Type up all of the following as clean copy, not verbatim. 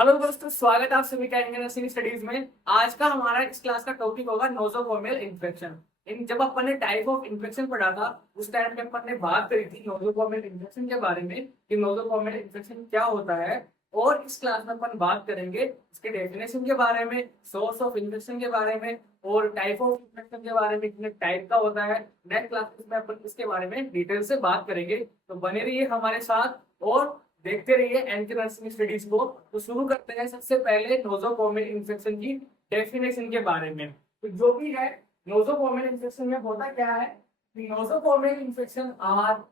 Hello दोस्तों, स्वागत है आप सभी का इंडियन नर्सिंग स्टडीज में। आज का हमारा इस क्लास का टॉपिक होगा नोजोफोमियल इन्फेक्शन। इन जब अपन ने टाइप ऑफ इन्फेक्शन पढ़ा था उस टाइम पे अपन ने बात करी थी नोजोफोमियल इन्फेक्शन के बारे में कि नोजोफोमियल इन्फेक्शन क्या होता है। और इस क्लास में अपन बात करेंगे इसके डेफिनेशन के बारे में, सोर्स ऑफ इन्फेक्शन के बारे में और टाइप ऑफ इन्फेक्शन के बारे में, कितने टाइप का होता है। नेक्स्ट क्लास में अपन इसके बारे में डिटेल से बात करेंगे, तो बने रहिए हमारे साथ और देखते रहिए एंटी नर्सिंग स्टडीज को। तो शुरू करते हैं सबसे पहले नोजोफोमियल इन्फेक्शन की डेफिनेशन के बारे में। तो जो भी है नोजोफोमियल इन्फेक्शन में होता क्या है। Nosocomial infection are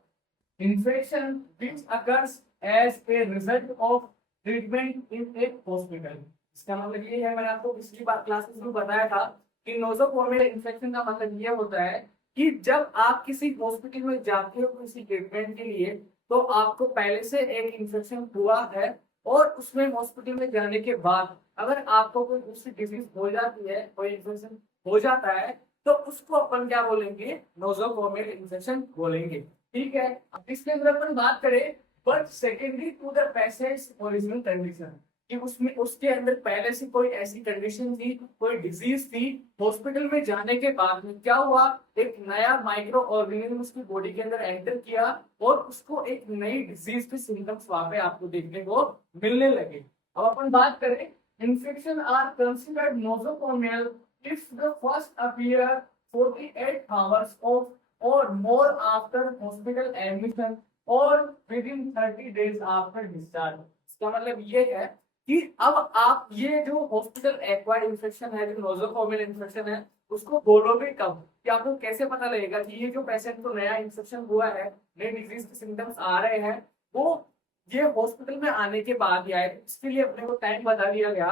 infection which occurs as a result of treatment in a hospital. इसका मतलब ये है, मैंने आपको पिछली बार क्लासेस में बताया था कि नोजोफोमियल इन्फेक्शन का मतलब ये होता है कि जब आप किसी हॉस्पिटल में जाते हो किसी ट्रीटमेंट के लिए, तो आपको पहले से एक इन्फेक्शन हुआ है और उसमें हॉस्पिटल में जाने के बाद अगर आपको कोई दूसरी डिजीज हो जाती है, कोई इन्फेक्शन हो जाता है, तो उसको अपन क्या बोलेंगे, नोजोफोमियल इन्फेक्शन बोलेंगे। ठीक है, अब इसके अंदर अपन बात करें but secondary to the patients original condition, कि उसमें उसके अंदर पहले से कोई ऐसी कंडीशन थी, कोई डिजीज थी, हॉस्पिटल में जाने के बाद में क्या हुआ, एक नया माइक्रो ऑर्गेनिज्म उसकी बॉडी के अंदर एंटर किया और उसको एक नई डिजीज के सिम्टम्स वहां पे आपको देखने को मिलने लगे। अब अपन बात करें, infection are considered nosocomial if the first appear 48 hours of or more after hospital admission or with in 30 days after discharge. इसका मतलब ये है कि अब आप ये जो हॉस्पिटल एक्वायर्ड इन्फेक्शन है, जो नोजोफोमियल इन्फेक्शन है, उसको बोलोगे कब, कि आपको कैसे पता लगेगा कि ये जो पेशेंट को नया इन्फेक्शन हुआ है, नए डिजीज के सिम्टम्स आ रहे हैं, वो ये हॉस्पिटल में आने के बाद ही आए। इसके लिए अपने को टाइम बता दिया गया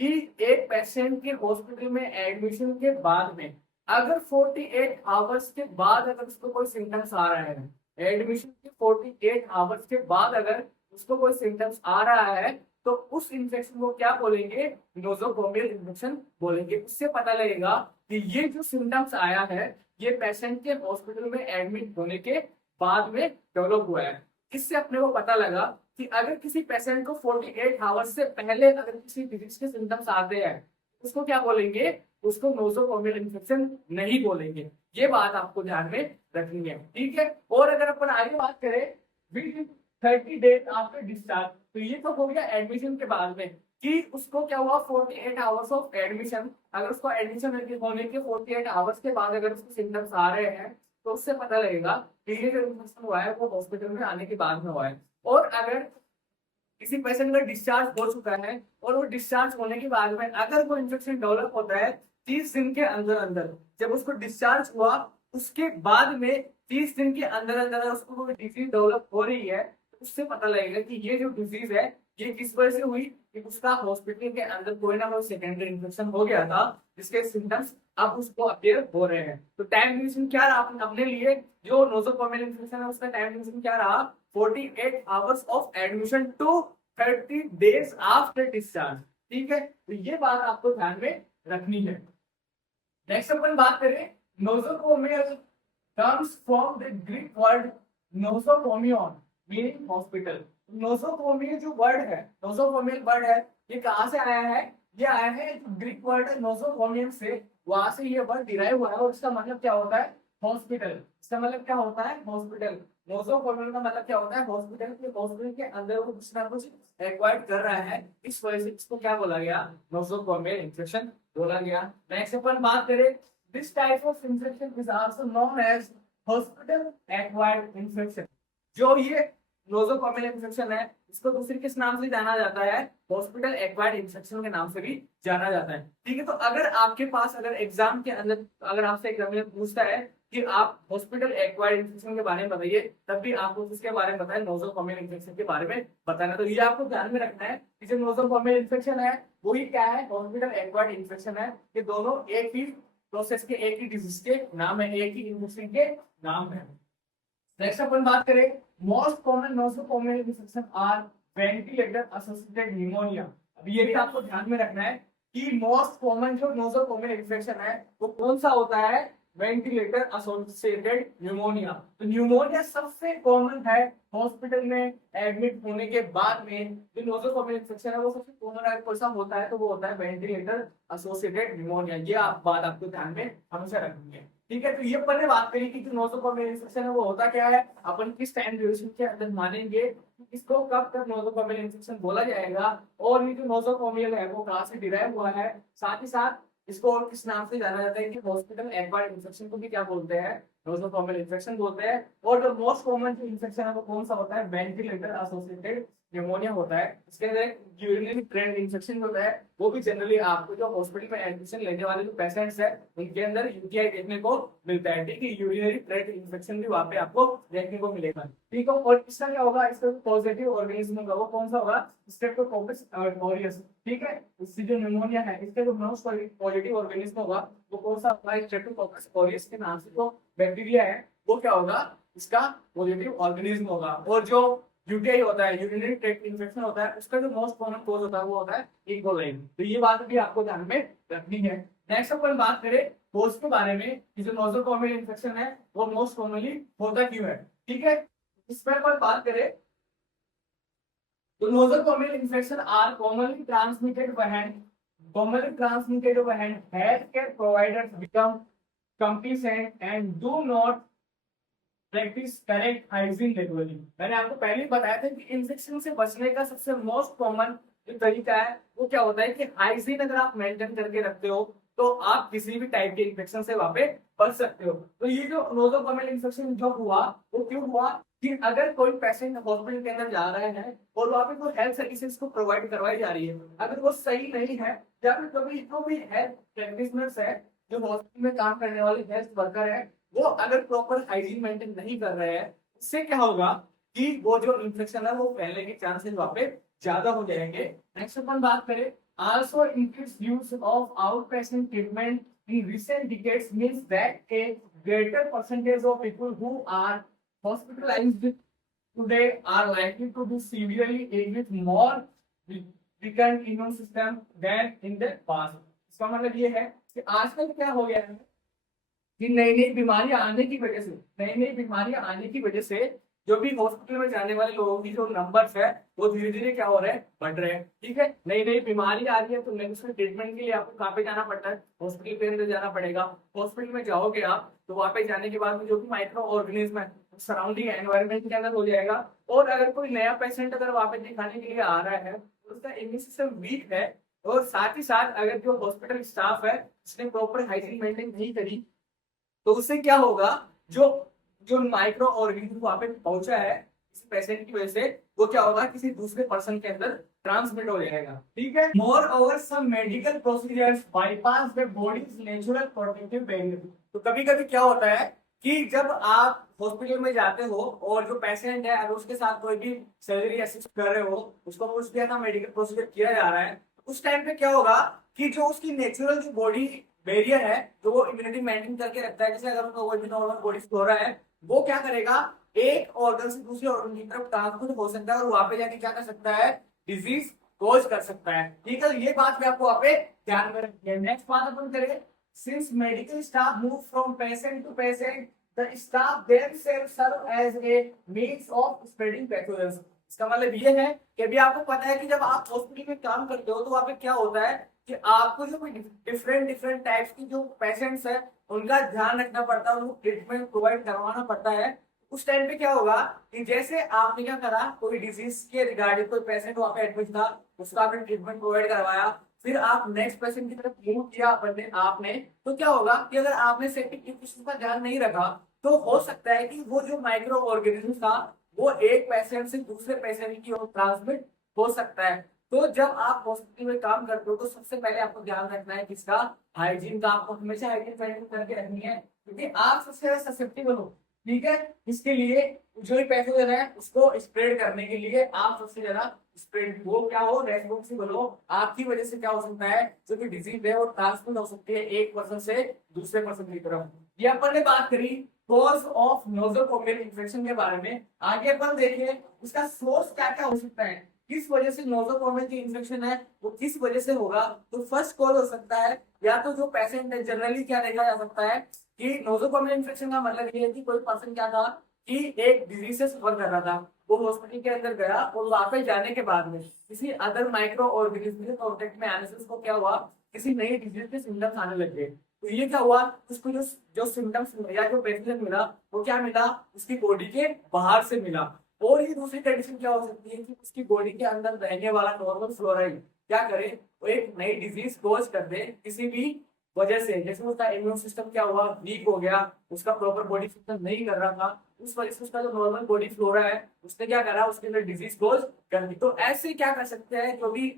कि एक पेशेंट के हॉस्पिटल में एडमिशन के बाद में अगर 48 आवर्स के बाद अगर उसको कोई सिम्टम्स आ रहा है, एडमिशन के 48 आवर्स के बाद अगर उसको कोई सिम्टम्स आ रहा है, तो उस इन्फेक्शन को क्या बोलेंगे, नोजोफोमियल इन्फेक्शन बोलेंगे। उससे पता लगेगा कि ये जो सिम्टम्स आया है ये पेशेंट के हॉस्पिटल में एडमिट होने के बाद में डेवलप हुआ है। इससे अपने को पता लगा कि अगर किसी पेशेंट को 48 आवर्स से पहले अगर किसी डिजीज के सिम्टम्स आते हैं, उसको क्या बोलेंगे, उसको नोजोफोमियल इन्फेक्शन नहीं बोलेंगे। ये बात आपको ध्यान में रखनी है, ठीक है। और अगर अपन आगे बात करें विद 30 डेज आफ्टर डिस्चार्ज, तो ये तो हो गया एडमिशन के बाद में कि उसको क्या हुआ, 48 आवर्स ऑफ एडमिशन, अगर उसको एडमिशन होने के 48 आवर्स के बाद अगर उसको सिम्टम्स आ रहे हैं, तो उससे पता लगेगा कि ये जो इन्फेक्शन हुआ है वो हॉस्पिटल में आने के बाद में हुआ है। और अगर किसी पेशेंट का डिस्चार्ज हो चुका है और वो डिस्चार्ज होने के बाद में अगर वो इन्फेक्शन डेवलप होता है 30 दिन के अंदर अंदर, जब उसको डिस्चार्ज हुआ उसके बाद में 30 दिन के अंदर अंदर उसको कोई डिजीज डेवलप हो रही है, तो उससे पता लगेगा कि ये जो डिजीज है ये किस वजह से हुई, कि उसका हॉस्पिटल के अंदर कोई ना कोई सेकेंडरी इन्फेक्शन हो गया था जिसके सिम्टम्स अब उसको अपेयर हो रहे हैं। तो टाइम ड्यूरेशन क्या रहा अपने लिए, जो नोजोफोमियल इन्फेक्शन है उसका टाइम ड्यूरेशन क्या रहा, 48 hours of admission to 30 days after discharge. ठीक है, तो ये बात आपको ध्यान में रखनी है। नेक्स्ट अपन बात करें, नोजोफोमियल comes from the Greek word nosocomion meaning hospital। नोसोफोमिया जो वर्ड है, नोसोफोमियल वर्ड है, ये कहाँ से आया है, ये आया है ग्रीक वर्ड नोसोफोमियम से, वहां से ये वर्ड डिराइव हुआ है और इसका मतलब क्या होता है, हॉस्पिटल। इसका मतलब क्या होता है, हॉस्पिटल। नोसोफोमियल का मतलब क्या होता है, हॉस्पिटल के, हॉस्पिटल के अंदर वो कुछ ना कुछ एक्वायर्ड कर रहा है, इस वजह से इसको क्या बोला गया, नोसोफोमियल इन्फेक्शन बोला गया। नेक्स्ट अपन बात करें, this type of infection is also known as hospital acquired infection। जो ये नोजोफोमियल इन्फेक्शन है इसको दूसरे किस नाम से जाना जाता है, हॉस्पिटल एक्वायर्ड इन्फेक्शन के नाम से भी जाना जाता है। ठीक है, तो अगर आपके पास अगर एग्जाम के अंदर अगर आपसे एग्जामिनर पूछता है कि आप हॉस्पिटल एक्वायर्ड इन्फेक्शन के बारे में बताइए, तब भी आपको उसके बारे में बताए नोजोफोमियल इन्फेक्शन के बारे में बताना। तो ये आपको ध्यान में रखना है कि जो नोजोफोमियल इन्फेक्शन है वही क्या है, हॉस्पिटल एक्वायर्ड इन्फेक्शन है। ये दोनों एक ही प्रोसेस के, एक ही डिजीज के नाम है, एक ही इन्फेक्शन के नाम है। नेक्स्ट अपन बात करें, most common nosocomial infection are ventilator associated pneumonia. अब ये भी आपको ध्यान में रखना है कि मोस्ट कॉमन जो नोसोकोमियल इन्फेक्शन है वो कौन सा होता है, वेंटिलेटर एसोसिएटेड न्यूमोनिया। तो न्यूमोनिया सबसे कॉमन है हॉस्पिटल में एडमिट होने के बाद में जो नोजोकोमियल इन्फेक्शन है वो सबसे कॉमन अगर कोई सा होता है तो वो होता है वेंटिलेटर एसोसिएटेड न्यूमोनिया। ये आप बात आपको ध्यान में हमेशा रखनी है, ठीक है। तो ये अपन ने बात करी कि जो नोजोकोमियल इन्फेक्शन है वो होता क्या है, अपन किस टाइम ड्यूरेशन के अंदर मानेंगे, इसको कब तक नोजोकोमियल इन्फेक्शन बोला जाएगा, और ये जो नोजोकोमियल है वो कहाँ से डिराइव हुआ है, साथ ही साथ इसको और किस नाम से जाना जाता है कि हॉस्पिटल एक्वायर्ड इन्फेक्शन को भी क्या बोलते हैं, नोजोकोमियल इन्फेक्शन बोलते हैं। और जो मोस्ट कॉमन जो इन्फेक्शन है वो कौन सा होता है, वेंटिलेटर एसोसिएटेड न्यूमोनिया होता है। इसके अंदर एक यूरिनरी ट्रैक्ट इन्फेक्शन होता है, वो भी जनरली आपको जो हॉस्पिटल में एडमिशन लेने वाले जो पेशेंट्स है उनके अंदर यूटीआई देखने को मिलता है, ठीक है। यूरिनरी ट्रैक्ट इन्फेक्शन भी वहाँ पे आपको देखने को मिलेगा, ठीक है। और इसका क्या होगा, इसका पॉजिटिव ऑर्गेनिज्म होगा वो कौन सा होगा, स्ट्रेप्टोकोकस ऑरियस, ठीक है। इससे जो न्यूमोनिया है इसका जो मोस्ट पॉजिटिव ऑर्गेनिज्म होगा वो कौन सा होगा, स्ट्रेप्टोकोकस ऑरियस के नाम से जो बैक्टीरिया है वो क्या होगा, इसका पॉजिटिव ऑर्गेनिज्म होगा। और जो यूटीआई होता है, यूरिनरी ट्रैक्ट इन्फेक्शन होता है, उसका जो मोस्ट कॉमन कॉज होता है वो होता है ई कोलाई। तो ये बात भी आपको ध्यान में रखनी है। नेक्स्ट अपन बात करें कोज के बारे में कि जो नोजोकोमियल इन्फेक्शन है वो मोस्ट कॉमनली होता क्यों है, ठीक है। इसमें अपन बात करें तो nosocomial infection are commonly transmitted when healthcare providers become complacent and do not practice correct hygiene regularly। मैंने आपको पहले ही बताया था कि इन्फेक्शन से बचने का सबसे मोस्ट कॉमन जो तरीका है वो क्या होता है कि हाइजीन अगर आप मेंटेन करके रखते हो तो आप किसी भी टाइप के इन्फेक्शन से वहां पे बच सकते हो। तो ये जो नोजोकोमियल इन्फेक्शन जो हुआ वो क्यों हुआ कि अगर कोई पेशेंट हॉस्पिटल के अंदर जा रहे हैं और वहाँ पे कोई हेल्थ सर्विसेज को प्रोवाइड करवाई जा रही है, अगर वो सही नहीं है या फिर कभी जो भी हेल्थ प्रैक्टिशनर्स है जो हॉस्पिटल में काम करने वाले हेल्थ वर्कर है वो अगर प्रॉपर हाइजीन मेंटेन नहीं कर रहे हैं, इससे क्या होगा कि वो जो इन्फेक्शन है वो फैलने के चांसेस वहाँ पे ज्यादा हो जाएंगे। नेक्स्ट अपन बात करें also increased use of outpatient treatment in recent decades means that a greater percentage of people who are hospitalized today are likely to be severely ill with more weakened immune system than in the past। इसका मतलब ये है कि आजकल क्या हो गया है कि नई नई बीमारियां आने की वजह से जो भी हॉस्पिटल में जाने वाले लोगों की जो नंबर्स है वो धीरे धीरे क्या हो रहे हैं, बढ़ रहे हैं, ठीक है। नई नई बीमारी आ रही है तो उसके ट्रीटमेंट के लिए आपको कहाँ पे जाना पड़ता है, हॉस्पिटल के अंदर जाना पड़ेगा। हॉस्पिटल में जाओगे आप तो वहाँ पे जाने के बाद में जो भी माइक्रो ऑर्गेनिज्म है सराउंडिंग एनवायरमेंट के अंदर हो जाएगा। और अगर कोई नया पेशेंट अगर वहाँ पे दिखाने के लिए आ रहा है तो उसका इम्यून सिस्टम वीक है, और साथ ही साथ अगर जो हॉस्पिटल स्टाफ है उसने प्रॉपर हाइजीन मेंटेन नहीं करी तो उससे क्या होगा, जो जो माइक्रो ऑर्गेनिज्म वहां पे पहुंचा है इस पेशेंट की वजह से वो क्या होगा, किसी दूसरे पर्सन के अंदर ट्रांसमिट हो जाएगा, ठीक है। Moreover some medical procedures bypass the body's natural protective barrier. तो कभी कभी क्या होता है कि जब आप हॉस्पिटल में जाते हो और जो पेशेंट है अगर उसके साथ कोई भी सर्जरी असिस्ट कर रहे हो, उसको कुछ भी ऐसा मेडिकल प्रोसीजर किया जा रहा है, उस टाइम पे क्या होगा कि जो उसकी नेचुरल जो बॉडी बैरियर है जो वो इम्यूनिटी मेंटेन करके रखता है, जैसे अगर उनका कोई भी नॉर्मल बॉडी हो रहा है वो क्या करेगा, एक ऑर्गन से दूसरे ऑर्गन की तरफ ट्रांसफर हो सकता है और वहां पे जाके क्या कर सकता है, डिजीज कॉज कर सकता है, ठीक है। ये बात भी आपको वहां पे ध्यान में रखनी है। नेक्स्ट बात अपन करें, since medical staff move from patient to patient the staff themselves serve as a means of spreading pathogens. इसका मतलब ये है कि अभी आपको पता है कि जब आप हॉस्पिटल में काम करते हो तो वहां पे क्या होता है कि आपको जो डिफरेंट टाइप्स की जो पेशेंट्स है उनका ध्यान रखना पड़ता है, उनको ट्रीटमेंट प्रोवाइड करवाना पड़ता है। उस टाइम पे क्या होगा कि जैसे आपने क्या करा, कोई डिजीज के रिगार्डिंग कोई पेशेंट वहां पे एडमिट था, उसका आपने ट्रीटमेंट प्रोवाइड करवाया, फिर आप नेक्स्ट पेशेंट की तरफ मूव किया आपने, तो क्या होगा कि अगर आपने सेफ्टी प्रिकॉशंस का ध्यान नहीं रखा तो हो सकता है कि वो जो माइक्रो ऑर्गेनिज्म था वो एक पेशेंट से दूसरे पेशेंट की ओर ट्रांसमिट हो सकता है। तो जब आप हॉस्पिटल में काम करते हो तो सबसे पहले आपको ध्यान रखना है किसका, हाइजीन का। आपको हमेशा हाइजीन मेंटेन करके रखनी है क्योंकि आप सबसे ज्यादा ससेप्टेबल हो, ठीक है। इसके लिए जो भी पैथोजन है उसको स्प्रेड करने के लिए आप सबसे ज्यादा स्प्रेड वो क्या हो, रेस्पॉन्सिबल हो। आपकी वजह से क्या हो सकता है, जो भी डिजीज है वो ट्रांसमिट हो सकती है एक पर्सन से दूसरे पर्सन की तरफ। ये अपन ने बात करी कॉज ऑफ नोजोकोमियल इन्फेक्शन के बारे में। आगे अपन देखें उसका सोर्स क्या क्या हो सकता है, किस वजह से नोजोकोमियल की इन्फेक्शन है वो किस वजह से होगा। तो फर्स्ट कॉज हो सकता है या तो जो पेशेंट है, जनरली क्या देखा जा सकता है कि नोजोकोमियल इन्फेक्शन का मतलब ये है कि कोई पर्सन क्या था कि एक डिजीज से सफर कर रहा था, वो हॉस्पिटल के अंदर गया और वापस जाने के बाद में किसी अदर माइक्रो ऑर्गेनिज्म के कांटेक्ट में आने से उसको क्या हुआ, किसी नई डिजीज के सिम्टम्स आने लग गए। तो ये क्या हुआ, उसको जो जो सिम्टम्स या जो पेशेंट मिला वो क्या मिला, उसकी बॉडी के बाहर से मिला। और ये दूसरी कंडीशन क्या हो सकती है कि उसकी बॉडी के अंदर रहने वाला नॉर्मल फ्लोरा क्या करे, वो एक नई डिजीज कॉज कर दे किसी भी वजह से। जैसे उसका इम्यून सिस्टम क्या हुआ, वीक हो गया, उसका प्रॉपर बॉडी फंक्शन नहीं कर रहा था, उस वजह से उसका जो नॉर्मल बॉडी फ्लोरा है उसने क्या करा, उसके अंदर डिजीज कॉज कर दी। तो ऐसे क्या कर सकते हैं, जो भी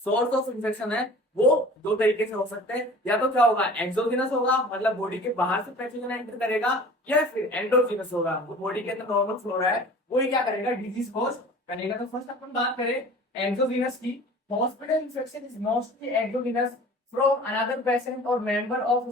सोर्स ऑफ इन्फेक्शन है वो दो तरीके से हो सकते हैं। या तो क्या होगा, एक्सोजिनस होगा, मतलब बॉडी के बाहर से पैथोजन एंटर करेगा, या फिर एंडोजिनस होगा, वो बॉडी के अंदर नॉर्मल फ्लोरा है वो ही क्या करेगा, डिजीज कॉज करेगा। तो फर्स्ट अपन बात करें एक्सोजिनस की। Hospital infection is mostly exogenous from another patient और मेंबर ऑफ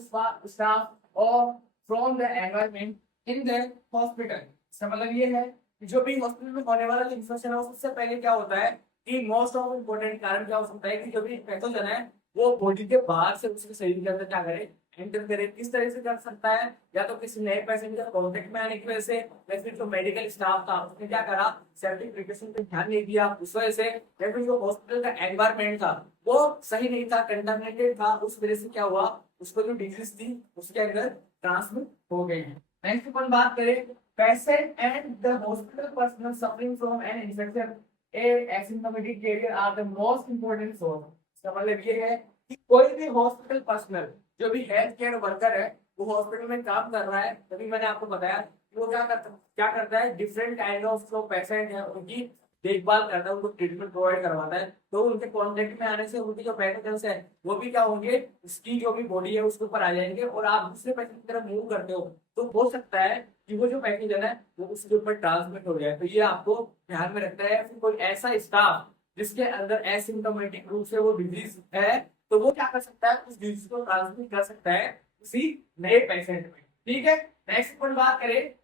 स्टाफ और from the environment in the hospital. इसका मतलब ये है कि जो भी हॉस्पिटल में होने वाला इन्फेक्शन है उससे पहले क्या होता है कि मोस्ट ऑफ इम्पोर्टेंट कारण क्या हो सकता है कि जो भी पैथोजन है वो बॉडी के बाहर से उसके शरीर के अंदर क्या करे, एंटर करे। किस तरह से कर सकता है, या तो किसी नए पेशेंट के कांटेक्ट में आने की वजह से, या फिर जो मेडिकल स्टाफ था उसने क्या करा, सेफ्टी प्रिकॉशन पे ध्यान नहीं दिया उस वजह से, या फिर जो हॉस्पिटल का एनवायरनमेंट था वो सही नहीं था, कंटामिनेटेड था, उस वजह से क्या हुआ, उसको जो डिजीज थी उसके अंदर ट्रांसमिट हो गई है। नेक्स्ट अपन बात करें patient and the hospital personnel suffering from an infection asymptomatic carrier are the most important source. इसका मतलब ये है कि कोई भी हॉस्पिटल पर्सनल, जो भी हेल्थ केयर वर्कर है, वो हॉस्पिटल में काम कर रहा है, तभी मैंने आपको बताया कि वो क्या करता है, डिफरेंट काइंड ऑफ जो पेशेंट है उनकी देखभाल करता है, उनको ट्रीटमेंट प्रोवाइड करवाता है। तो उनके कॉन्टेक्ट में आने से उनकी जो पैथोजेंस है वो भी क्या होंगे, उसकी जो भी बॉडी है उसके ऊपर आ जाएंगे, और आप दूसरे पेशेंट की तरफ मूव करते हो तो हो सकता है कि वो जो पैथोजन है वो उसके ऊपर ट्रांसमिट हो जाए। तो ये आपको ध्यान में रखना है। फिर कोई ऐसा स्टाफ जिसके अंदर एसिम्प्टोमेटिक रूप से वो डिजीज है, तो वो क्या कर सकता है, उस डिजीज को ट्रांसमिट कर सकता है उसी नए पेशेंट में। ठीक है, नेक्स्ट पर बात करें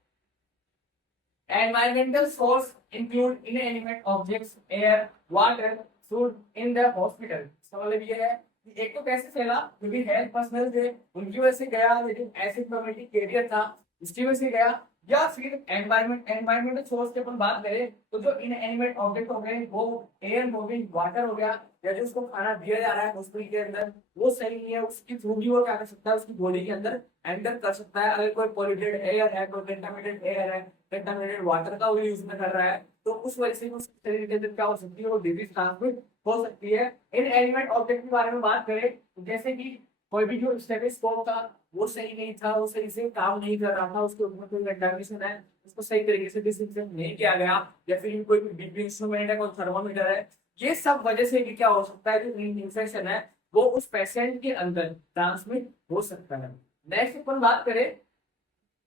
environmental source include inanimate objects, air, water, food in the hospital। इसका मतलब ये है कि एक तो कैसे फैला, क्योंकि हेल्थ पर्सनल थे उनकी वजह से गया, लेकिन एसिम्प्टोमेटिक कैरियर था उसकी वजह से गया, या फिर एनवायरमेंटल सोर्स की अपन बात करें तो जो इनएनिमेट ऑब्जेक्ट हो गए, वो एयर हो गई, वाटर हो गया, या जो उसको खाना दिया जा रहा है हॉस्पिटल के अंदर वो सही नहीं है, उसकी थ्रू भी वो क्या कर सकता है, उसकी बॉडी के अंदर एंटर कर सकता है। अगर कोई पॉल्यूटेड एयर है, कोई कंटामिनेटेड एयर है, कंटामिनेटेड वाटर का वो यूज में कर रहा है, तो उस वजह से उसके शरीर के अंदर क्या हो सकती है, वो डिजीज ट्रांसमिट हो सकती है। इन एलिमेंट ऑब्जेक्ट के बारे में बात करें जैसे कि कोई भी जो स्टेथोस्कोप था वो सही नहीं था, वो सही से काम नहीं कर रहा था, उसके ऊपर कोई कंटामिनेशन है, उसको सही तरीके से डिसइंफेक्ट नहीं किया गया, या फिर कोई बीपी इंस्ट्रूमेंट है, कोई थर्मामीटर है, ये सब वजह से भी क्या हो सकता है, जो इन्फेक्शन है वो उस पेशेंट के अंदर ट्रांसमिट हो सकता है। नेक्स्ट अपन बात करें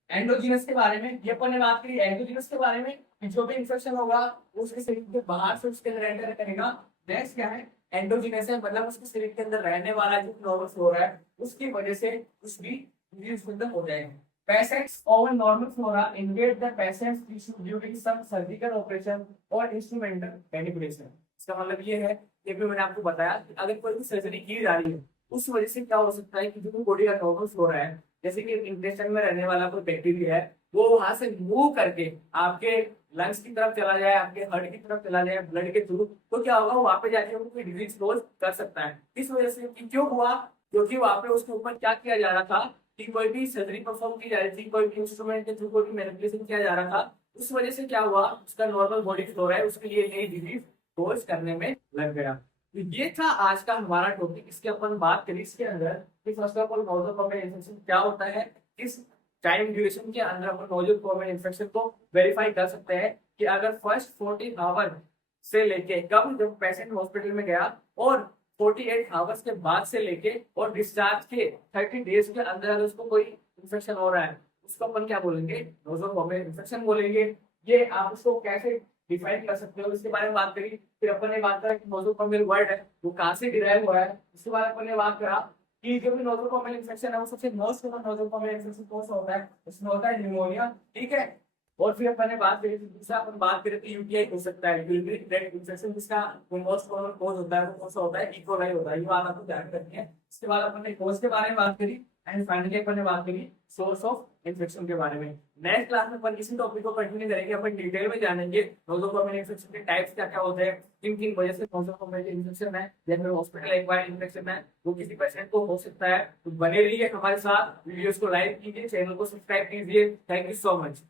एंडोजिनस के बारे में। ये अपन ने बात करी एंडोजिनस के बारे में कि जो भी इन्फेक्शन होगा वो उसके शरीर के बाहर से उसके अंदर एंटर करेगा। नेक्स्ट क्या है, एंडोजिनस है, मतलब उसके शरीर के अंदर रहने वाला जो नॉर्मल फ्लोरा है उसकी वजह से कुछ भी डिजीज हो जाएगा। Patients over normal flora invade the patient's tissue during some surgical operation or instrumental manipulation। इसका मतलब ये है, ये भी मैंने आपको बताया कि अगर कोई भी सर्जरी की जा रही है उस वजह से क्या हो सकता है कि जो बॉडी का नॉर्मल फ्लोरा है, जैसे कि इंटेस्टाइन में रहने वाला कोई बैक्टीरिया है, वो वहां से मूव करके आपके लंग्स की तरफ चला जाए, आपके हार्ट की तरफ चला जाए ब्लड के थ्रू, तो क्या होगा, वहां पे जाके वो कोई डिजीज कॉज कर सकता है। इस वजह से क्यों हुआ, क्योंकि वहां पे उसके ऊपर क्या किया जा रहा था कि कोई भी सर्जरी परफॉर्म की जा रही थी, कोई भी इंस्ट्रूमेंट के थ्रू कोई भी मैनिपुलेशन किया जा रहा था, उस वजह से क्या हुआ, उसका नॉर्मल बॉडी फ्लोरा है उसके लिए नई डिजीज कोर्स करने में लग गया। तो ये था आज का हमारा टॉपिक। इसके अपन बात करी इसके अंदर कि first of all nosocomial infection क्या होता है, इस टाइम ड्यूरेशन के अंदर अपन नोजोकोमियल इन्फेक्शन को वेरीफाई कर सकते हैं कि अगर फर्स्ट 14 आवर से लेके कब जब पेशेंट हॉस्पिटल में गया और 48 आवर्स के बाद से लेके और डिस्चार्ज के 30 डेज के अंदर अगर उसको कोई इन्फेक्शन हो रहा है उसको अपन क्या बोलेंगे, नोजोकोमियल इन्फेक्शन बोलेंगे। ये आप उसको कैसे डिफाइन कर सकते हो इसके बारे में बात करी। फिर अपन ने बात करा कि नोजोकोमियल वर्ड है वो कहाँ से डिराइव हुआ है, उसके बाद अपन ने बात करा कि जो भी नोजोकोमियल इन्फेक्शन है वो सबसे मोस्ट कॉमन नोजोकोमियल इन्फेक्शन कौन सा होता है, उसमें होता है निमोनिया। ठीक है, और फिर अपन ने बात करी दूसरा अपन बात करें तो यूटीआई हो सकता है, यूरिनरी ट्रैक्ट इन्फेक्शन, जिसका मोस्ट कॉमन कॉज होता है वो कौन सा होता है, इकोलाई होता है। ये बात आपको ध्यान रखनी है। इसके बाद अपन ने कोज के बारे में बात करी एंड फाइनली अपन ने बात करी सोर्स ऑफ इन्फेक्शन के बारे में। नेक्स्ट क्लास में अपन इसी टॉपिक को कंटिन्यू करेंगे, अपन डिटेल में जानेंगे नोसोकोमियल इन्फेक्शन के टाइप्स क्या क्या होते हैं, किन किन वजह से नोसोकोमियल इन्फेक्शन है या फिर हॉस्पिटल एक्वायर्ड इन्फेक्शन है वो किसी पेशेंट को हो सकता है। तो बने रहिए हमारे साथ, वीडियोस को लाइक कीजिए, चैनल को सब्सक्राइब कीजिए। Thank you so much.